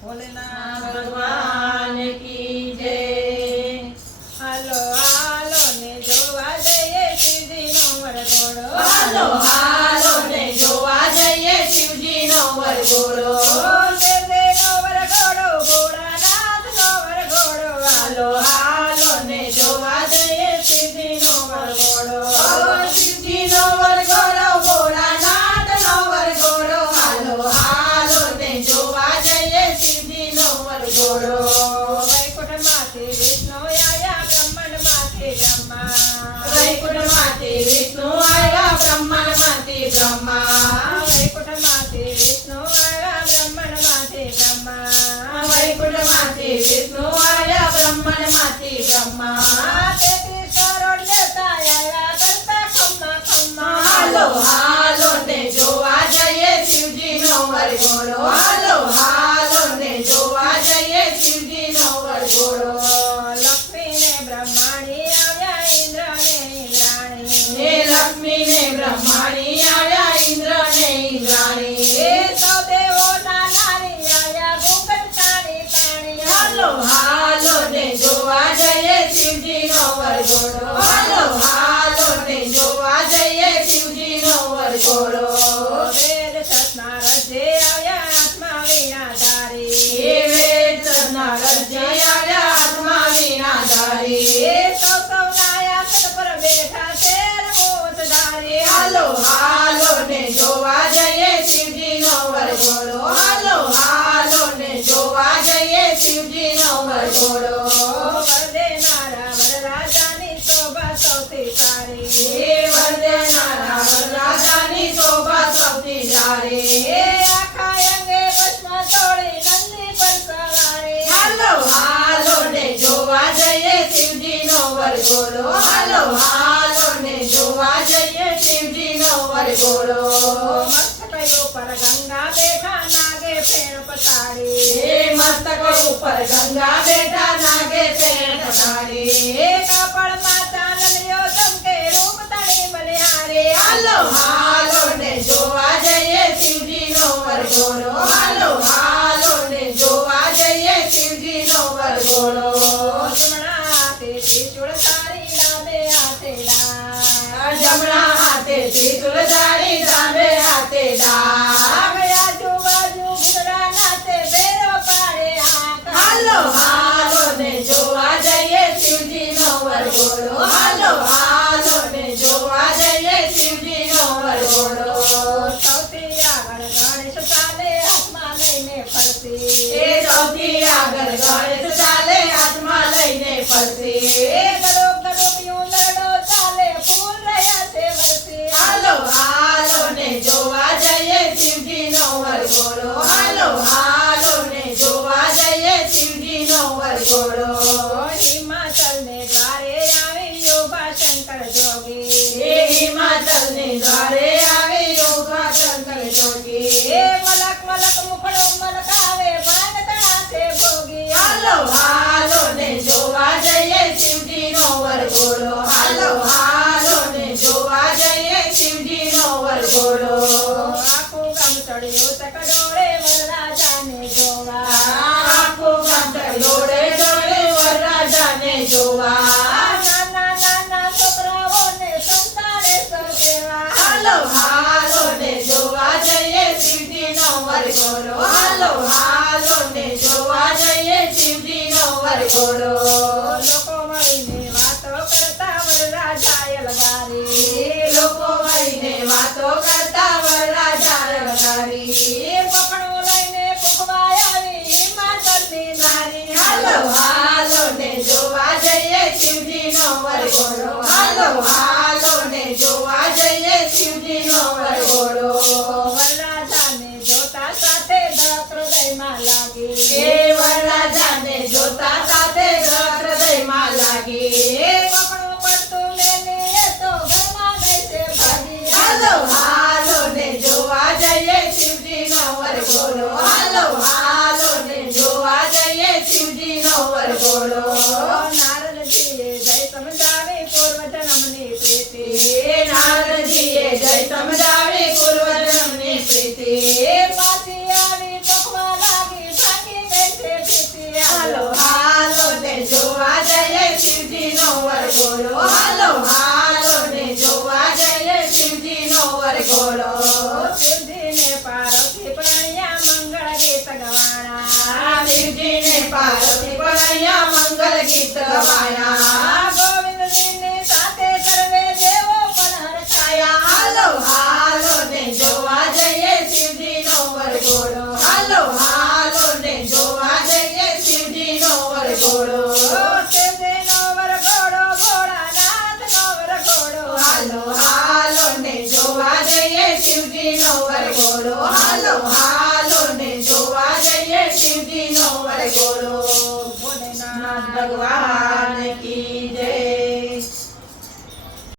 ભોલેનાથ ભગવાન કી જય। હાલો હાલો ને જોવા જઈએ શિવજીનો વરઘોડો હાલો હાલો ને જોવા જઈએ શિવજીનો વરઘોડો। શિવજીનો વરઘોડો ભોળાનાથનો વરઘોડો હાલો હાલો ને જોવા જઈએ શિવજીનો વરઘોડો। શિવજીનો વરઘોડો ભોળાનાથનો વરઘોડો। હાલો હાલો ને જોવા જઈએ શિવજીનો વરઘોડો। વૈકુંઠમાંથી વિષ્ણુ આવ્યા બ્રહ્માંડમાંથી બ્રહ્મા વૈકુંઠમાંથી વિષ્ણુ આવ્યા બ્રહ્માંડમાંથી બ્રહ્મા। વૈકુંઠમાંથી વિષ્ણુ આવ્યા બ્રહ્માંડમાંથી બ્રહ્મા વૈકુંઠમાંથી વિષ્ણુ આવ્યા બ્રહ્માંડમાંથી બ્રહ્મા। 33 કરોડ દેવતા આવ્યા કરતા ખમ્મા ખમ્મા હાલો હાલો ને જોવા જઈએ શિવજીનો વરઘોડો। હાલો હાલો ને જોવા જઈએ શિવજીનો વરઘોડો। લક્ષ્મી ને બ્રહ્માણી આવ્યા ઇન્દ્ર ને ઇન્દ્રાણી હે લક્ષ્મી ને બ્રહ્માણી આવ્યા ઇન્દ્ર ને ઇન્દ્રાણી। એ તો દેવોના નારી આવ્યા ઘૂંઘટ તાણી તાણી હાલો હાલો ને જોવા જઈએ શિવજીનો વરઘોડો। હાલો હાલો ને જોવા જઈએ શિવજીનો વરઘોડો। વેદ સતના રજે આવ્યા હાથમાં વીણા ધારી હે વેદ સતના રજે આવ્યા હાથમાં વીણા ધારી। એ તો સૌના આસન પર બેઠા શેર મોત ધારી હાલો હાલો ને જોવા જઈએ શિવજીનો વરઘોડો। હાલો હાલો ને જોવા જઈએ શિવજીનો વરઘોડો। વરદેનારા વરરાજાની શોભા સૌથી સારી હે વરદેનારા વરરાજાની શોભા સૌથી સારી। એ આખા અંગે ભસ્મ તોડી નંદી પર સવારી હાલો હાલો ને જોવા જઈએ શિવજીનો વરઘોડો। હાલો હાલો ને જોવા જઈએ શિવજીનો વરઘોડો। મસ્તક ઉપર ગંગા બેઠા નાગે ફેર પછાડી હે મસ્તક ઉપર ગંગા બેઠા નાગે પેટ પછાડી। એ કપાળમાં ચાંદલિયો ચમકે રૂપ તણી બલિહારી હાલો હાલો ને જોવા જઈએ શિવજીનો વરઘોડો। હાલો હાલો ને જોવા જઈએ શિવજીનો વરઘોડો। જમણા હાથે ત્રિશૂળ ધારી ડાબે હાથે ડાળ જમણા હાથે ત્રિશૂળ ધારી ડાબે હાથે ડાળ। આજુબાજુ ઘૂંઘરા નાચે ભેરો પાડે હાથ હાલો હાલો ને જોવા જઈએ શિવજીનો વરઘોડો। હાલો હાલો ને જોવા જઈએ શિવજીનો વરઘોડો। સૌથી આગળ ગણેશ ચાલે હાથમાં લઈને ફરતી એ સૌથી આગળ ગણેશ ચાલે હાથમાં લઈને ફરતી। એ ગડોબ ગડોબ યું લડો ચાલે ફૂલ રહ્યા છે વરસી હાલો હાલો ને જોવા જઈએ શિવજીનો વરઘોડો। હાલો હાલો ને જોવા જઈએ શિવજીનો વરઘોડો। હિમાચલ ને દ્વારે આવી યોગા શંકર જોગી હે હિમાચલ ને દ્વારે આવી યોગા શંકર જોગી। એ મલક મલક મુખડો મલકાવે ભાગ તણા છે ભોગી હાલો હાલો ને જોવા જઈએ શિવજીનો વરઘોડો। હાલો હાલો ને જોવા જઈએ શિવજીનો વરઘોડો। આખું ગામ ચડ્યું ચકડોળે વરરાજાને જોવા આખું ગામ દોડે દોડે વરરાજાને જોવા। નાના નાના છોકરાઓને સંતાડે સૌ સેવા હાલો હાલો ને જોવા જઈએ શિવજીનો વરઘોડો। હાલો હાલો ને જોવા જઈએ શિવજીનો વરઘોડો। લોકો મળીને વાતો કરતા વરરાજાએ લગારી એ લોકો મળીને વાતો કરતા વરરાજા લગારી। એ પકડો લઈને પૂગવા આવી હિમાચલની નારી હાલો હાલો ને જોવા જઈએ શિવજીનો વરઘોડો। હાલો હાલો ને જોવા જઈએ શિવજીનો વરઘોડો। વરરાજાને જોતા સાથે ધડક હૃદયમાં લાગી હે વરરાજાને જોતા સાથે ગવાયા